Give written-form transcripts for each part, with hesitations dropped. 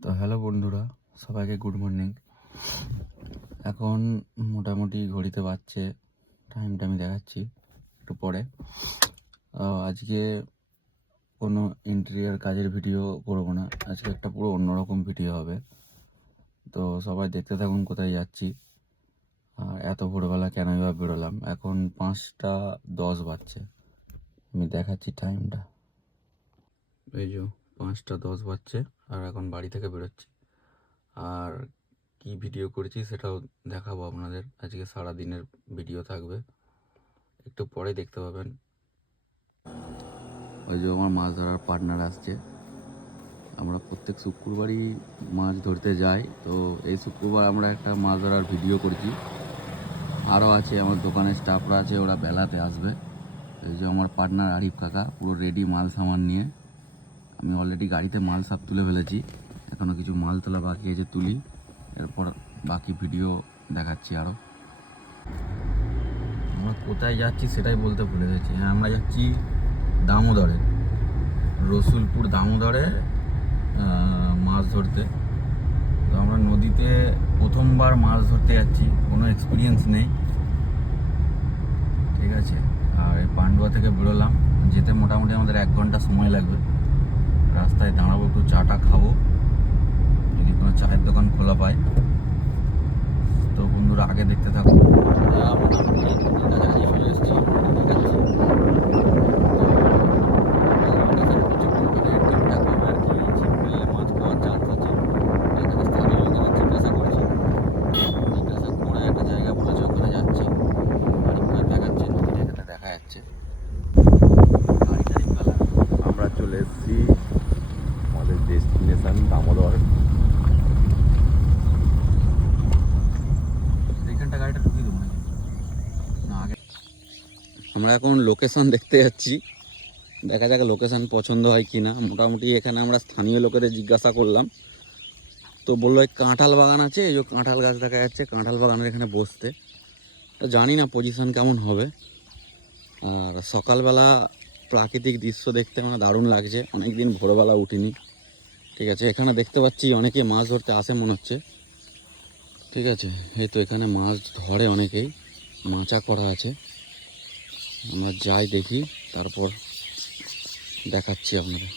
তো হ্যালো বন্ধুরা, সবাইকে গুড মর্নিং। এখন মোটামুটি ঘড়িতে বাজছে, টাইমটা আমি দেখাচ্ছি একটু পরে। আজকে কোনো ইন্টেরিয়ার কাজের ভিডিও করবো না, আজকে একটা পুরো অন্যরকম ভিডিও হবে। তো সবাই দেখতে থাকুন কোথায় যাচ্ছি আর এত ভোরবেলা কেনই বা বেরোলাম। এখন 5টা 10 বাজছে, আমি দেখাচ্ছি টাইমটা। এই যে 5টা 10 বাজছে আর এখন বাড়ি থেকে বেরোচ্ছি। আর কি ভিডিও করেছি সেটাও দেখাবো আপনাদের। আজকে সারা দিনের ভিডিও থাকবে, একটু পরে দেখতে পাবেন। ওই যে আমার মাছ ধরার পার্টনার আসছে। আমরা প্রত্যেক শুক্রবারই মাছ ধরতে যাই, তো এই শুক্রবার আমরা একটা মাছ ধরার ভিডিও করেছি। আরও আছে, আমার দোকানের স্টাফরা আছে, ওরা বেলাতে আসবে। এই যে আমার পার্টনার আরিফ কাকা পুরো রেডি মাল সামান নিয়ে। আমি অলরেডি গাড়িতে মাল সব তুলে ফেলেছি, এখনও কিছু মাল তোলা বাকি আছে, তুলি, এরপর বাকি ভিডিও দেখাচ্ছি আরও। আমরা কোথায় যাচ্ছি সেটাই বলতে ভুলে গেছি। হ্যাঁ, আমরা যাচ্ছি দামোদরে, রসুলপুর দামোদরে মাছ ধরতে। তো আমরা নদীতে প্রথমবার মাছ ধরতে যাচ্ছি, কোনো এক্সপিরিয়েন্স নেই, ঠিক আছে। আর এই পান্ডুয়া থেকে বেরোলাম, যেতে মোটামুটি আমাদের 1 ঘন্টা সময় লাগবে। রাস্তায় দাঁড়াবো, একটু চাটা খাবো যদি কোনো চায়ের দোকান খোলা পায়। তো বন্ধুরা আগে দেখতে থাকো। কাছাকাছি চলে এসেছি, মাছ খাওয়ার চান্স আছে। এখানে স্থানীয় লোকেদের জিজ্ঞাসা করেছি, জিজ্ঞাসা করে একটা জায়গা বলেছে, ওখানে যাচ্ছে। আরেকবার দেখাচ্ছে, নদীটা এখানে দেখা যাচ্ছে। গাড়ি টাড়ি ফেলা। আমরা চলে এসেছি আমাদের ডেস্টিনেশন দামোদর। এইখানটা গাড়িটা ঢুকিয়ে দেবো নাকি? না, আগে আমরা এখন লোকেশন দেখতে যাচ্ছি, দেখা যাক লোকেশন পছন্দ হয় কি না। মোটামুটি এখানে আমরা স্থানীয় লোকেদের জিজ্ঞাসা করলাম, তো বললো এই কাঁঠাল বাগান আছে, এই যে কাঁঠাল গাছ দেখা যাচ্ছে, কাঁঠাল বাগানের এখানে বসতে। তো জানি না পজিশন কেমন হবে। আর সকালবেলা প্রাকৃতিক দৃশ্য দেখতে আমার দারুণ লাগছে, অনেক দিন ভোরবেলা উঠিনি, ঠিক আছে। এখানে দেখতে পাচ্ছি অনেকে মাছ ধরতে আসে মনে হচ্ছে, ঠিক আছে। এই তো এখানে মাছ ধরে অনেকেই, মাচা করা আছে। আমরা যাই দেখি, তারপর দেখাচ্ছি আপনাদের।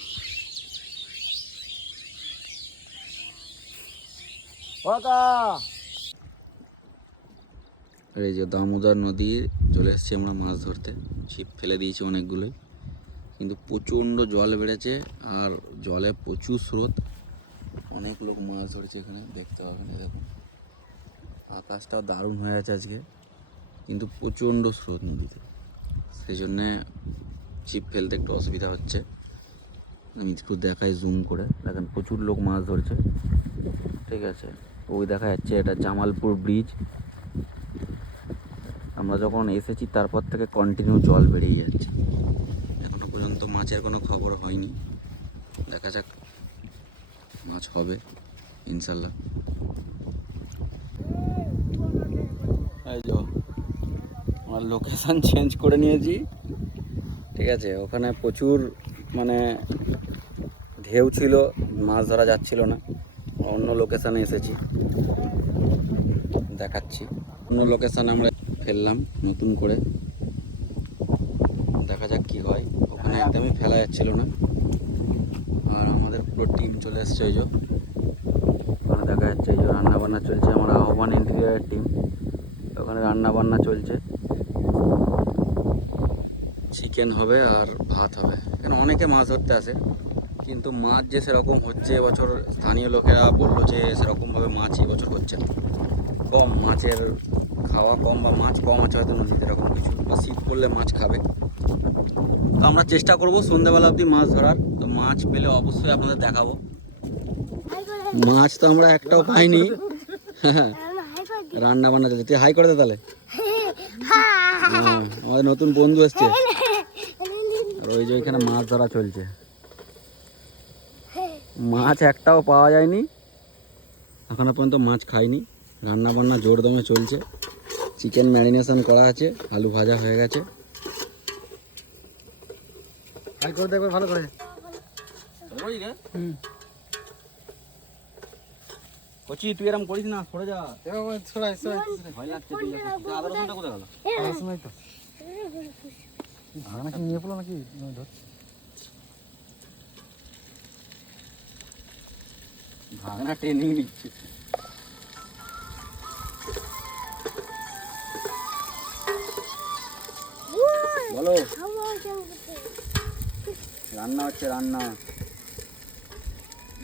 আর এই যে দামোদর নদী চলে এসেছি আমরা মাছ ধরতে। ছিপ ফেলে দিয়েছি অনেকগুলোই, কিন্তু প্রচণ্ড জল বেড়েছে আর জলে প্রচুর স্রোত। অনেক লোক মাছ ধরেছে এখানে, দেখতে পাবেন। দেখুন আকাশটাও দারুণ হয়ে আছে আজকে, কিন্তু প্রচণ্ড স্রোত নদীতে, সেই জন্যে ছিপ ফেলতে একটু অসুবিধা হচ্ছে। আমি একটু দেখাই জুম করে, দেখেন প্রচুর লোক মাছ ধরছে, ঠিক আছে। ওই দেখা যাচ্ছে এটা জামালপুর ব্রিজ। আমরা যখন এসেছি তারপর থেকে কন্টিনিউ জল বেড়েই যাচ্ছে, এখনো পর্যন্ত মাছের কোনো খবর হয়নি। দেখা যাক, মাছ হবে ইনশাল্লাহ। এই যে আমার লোকেশান চেঞ্জ করে নিয়েছি, ঠিক আছে। ওখানে প্রচুর মানে ঢেউ ছিল, মাছ ধরা যাচ্ছিল না। অন্য লোকেশানে এসেছি, দেখাচ্ছি। অন্য লোকেশানে আমরা ফেললাম নতুন করে, দেখা যাক কি হয়। ওখানে একদমই ফেলা যাচ্ছিল না। আর আমাদের পুরো টিম চলে এসছে, এই যে ওখানে দেখা যাচ্ছে, এই যে রান্নাবান্না চলছে। আমার আহ্বান ইন্টিরিয়ারের টিম, ওখানে রান্নাবান্না চলছে। চিকেন হবে আর ভাত হবে। এখানে অনেকে মাছ ধরতে আসে, কিন্তু মাছ যে সেরকম হচ্ছে এবছর, স্থানীয় লোকেরা বললো যে সেরকমভাবে মাছ এবছর হচ্ছে না, কম মাছের খাওয়া কম, বা মাছ কম আছে হয়তো নদীতে, এরকম কিছু, বা শীত পড়লে মাছ খাবে। তো আমরা চেষ্টা করব সন্ধ্যেবেলা অবধি মাছ ধরার। তো মাছ পেলে অবশ্যই আপনাদের দেখাবো। মাছ তো আমরা একটাও পাইনি। রান্না বান্না চলছে, তুই হাই করে দে তাহলে। আমাদের নতুন বন্ধু এসছে, আর ওই যে এখানে মাছ ধরা চলছে। মাছ একটাও পাওয়া যায়নি এখনো পর্যন্ত, মাছ খাইনি। রান্না বান্না জোর দমে চলছে, চিকেন ম্যারিনেশন করা আছে, আলু ভাজা হয়ে গেছে। হাই করে দেখবে ভালো করে। কচি তুই এরকম করিস না, সরে যা। ভয় লাগছে, ঠিক আছে। আদা রসুনটা কোথায় গেল? নাকি নিয়ে পড়লো নাকি? ভাগনা ট্রেনিং নিচ্ছে। বলো, রান্না হচ্ছে, রান্না।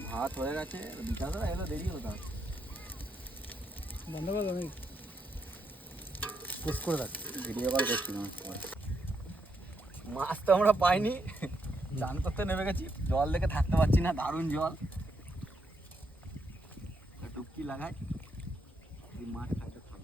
ভাত হয়ে গেছে, বিকাশরা এলো, দেরি হতো। বন্ধ করে দাও, পোস্ট করে রাখ। ভিডিও কল করছি মাছ তো আমরা পাইনি, চান করতে নেমে গেছি, জল দেখে থাকতে পারছি না, দারুণ জল। ডুবকি লাগাই, মাছ খাইতে খাবো।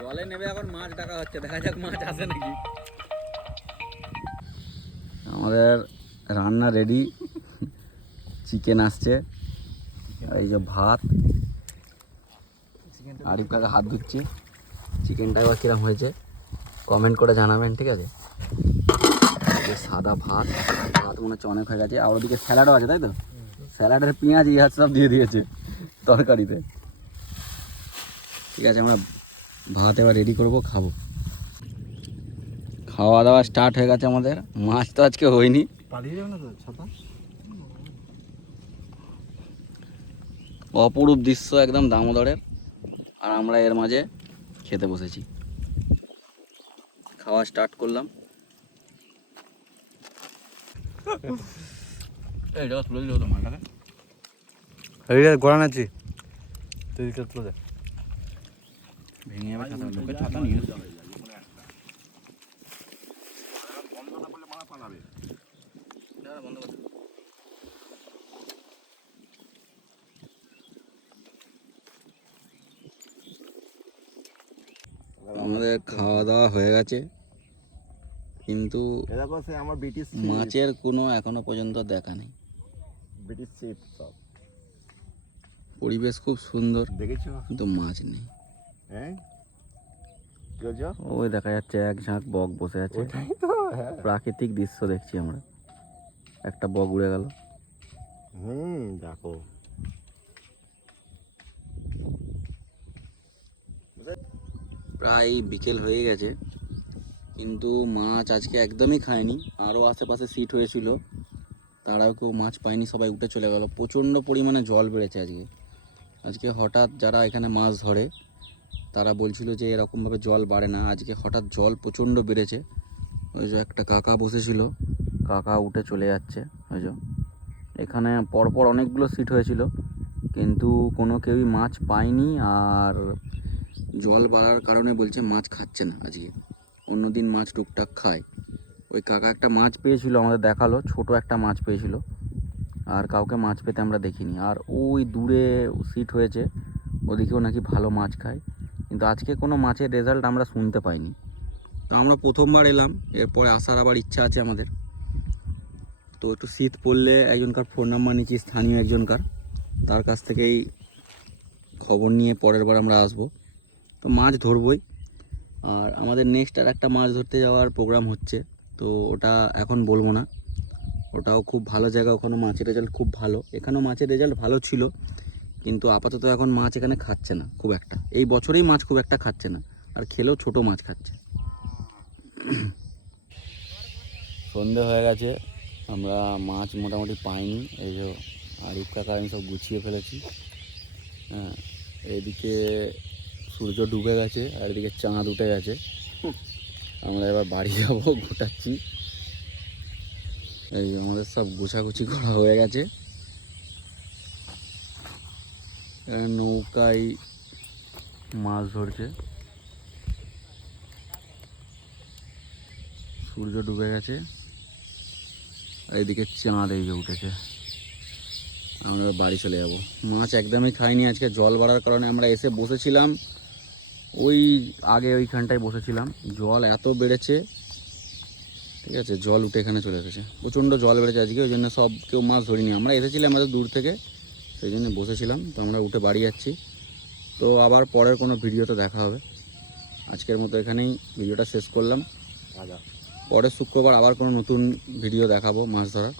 জলে নেবে এখন মাছ ডাকা হচ্ছে, দেখা যাক মাছ আসে নাকি। আমাদের রান্না রেডি, চিকেন আসছে, এই যে ভাত। আরিফ কাকা হাত ধুচ্ছে। চিকেনটা এবার কিরম হয়েছে কমেন্ট করে জানাবেন, ঠিক আছে। সাদা ভাত, ভাত মনে হচ্ছে অনেক হয়ে গেছে। আর ওদিকে স্যালাডও আছে, তাই তো? স্যালাডের পেঁয়াজ ইহাজ সব দিয়ে দিয়েছে তরকারিতে। ঠিক আছে, আমরা ভাত এবার রেডি করবো, খাবো। খাওয়া দাওয়া স্টার্ট হয়ে গেছে আমাদের। মাছ তো আজকে হয়নি। পালিয়ে যাবে না তো ছাতা? অপরূপ দৃশ্য একদম দামোদরের, আর আমরা এর মাঝে খেতে বসেছি। খাওয়া স্টার্ট করলাম। এই জায়গা তুলে দিল তো মালটাকে। এই গোড়া নাচি তুই তুলে দে। ভেঙে যাবে ছাতা, লোকের ছাতা নিয়ে এসেছি। আমাদের খাওয়া দাওয়া হয়ে গেছে, কিন্তু আমার ব্রিটিশ মাছের কোনো এখনো পর্যন্ত দেখা নেই। ব্রিটিশ চিপ সব পরিবেশ খুব সুন্দর, দেখেছো? কিন্তু মাছ নেই। হ্যাঁ, কি হচ্ছে? ওই দেখা যাচ্ছে এক ঝাঁক বক বসে আছে। প্রাকৃতিক দৃশ্য দেখছি আমরা। একটা বক উড়ে গেল। দেখো প্রায় বিকেল হয়ে গেছে, কিন্তু মাছ আজকে একদমই খায়নি। আরও আশেপাশে সিট হয়েছিল, তারাও কেউ মাছ পায়নি, সবাই উঠে চলে গেল। প্রচণ্ড পরিমাণে জল বেড়েছে আজকে। আজকে হঠাৎ যারা এখানে মাছ ধরে তারা বলছিল যে এরকমভাবে জল বাড়ে না, আজকে হঠাৎ জল প্রচণ্ড বেড়েছে। ওই যে একটা কাকা বসেছিল, কাকা উঠে চলে যাচ্ছে। ওই যে এখানে পরপর অনেকগুলো সিট হয়েছিল, কিন্তু কোনো কেউই মাছ পায়নি। আর জল বাড়ার কারণে বলছে মাছ খাচ্ছে না আজকে। অন্যদিন মাছ টুকটাক খায়। ওই কাকা একটা মাছ পেয়েছিল, আমাদের দেখালো, ছোট একটা মাছ পেয়েছিল। আর কাউকে মাছ পেতে আমরা দেখিনি। আর ওই দূরে সিট হয়েছে, ওদিকেও নাকি ভালো মাছ খায়, কিন্তু আজকে কোনো মাছের রেজাল্ট আমরা শুনতে পাইনি। তো আমরা প্রথমবার এলাম, এরপরে আসার আবার ইচ্ছা আছে আমাদের। তো একটু শীত পড়লে একজনকার ফোন নাম্বার নিচ্ছি, স্থানীয় একজনকার, তার কাছ থেকেই খবর নিয়ে পরের বার আমরা আসবো। তো মাছ ধরবই। আর আমাদের নেক্সট আর একটা মাছ ধরতে যাওয়ার প্রোগ্রাম হচ্ছে, তো ওটা এখন বলবো না। ওটাও খুব ভালো জায়গা, ওখানে মাছের রেজাল্ট খুব ভালো। এখানেও মাছের রেজাল্ট ভালো ছিল, কিন্তু আপাতত এখন মাছ এখানে খাচ্ছে না খুব একটা। এই বছরেই মাছ খুব একটা খাচ্ছে না, আর খেলেও ছোট মাছ খাচ্ছে। সন্ধে হয়ে গেছে, আমরা মাছ মোটামুটি পাইনি। এই যে আরিফ কাকা আমি সব গুছিয়ে ফেলেছি। হ্যাঁ, এইদিকে সূর্য ডুবে গেছে, আর এদিকে চাঁদ উঠে গেছে। আমরা এবার বাড়ি যাবো, গোটাচ্ছি। এই আমাদের সব গোছাগুছি করা হয়ে গেছে। নৌকায় মাছ ধরছে, সূর্য ডুবে গেছে, এইদিকে চাঁদ এই যে উঠেছে। আমরা বাড়ি চলে যাব। মাছ একদমই খাইনি আজকে, জল বাড়ার কারণে আমরা এসে বসেছিলাম ওই আগে ওইখানটায় বসেছিলাম। জল এত বেড়েছে, ঠিক আছে, জল উঠে এখানে চলে এসেছে। প্রচণ্ড জল বেড়েছে আজকে, ওই জন্য সব কেউ মাছ ধরিনি। আমরা এসেছিলাম আমাদের দূর থেকে, সেই জন্য বসেছিলাম। তো আমরা উঠে বাড়ি যাচ্ছি। তো আবার পরের কোনো ভিডিওতে দেখা হবে। আজকের মতো এখানেই ভিডিওটা শেষ করলাম। আদা পরের শুক্রবার আবার কোনো নতুন ভিডিও দেখাবো মাছ ধরার।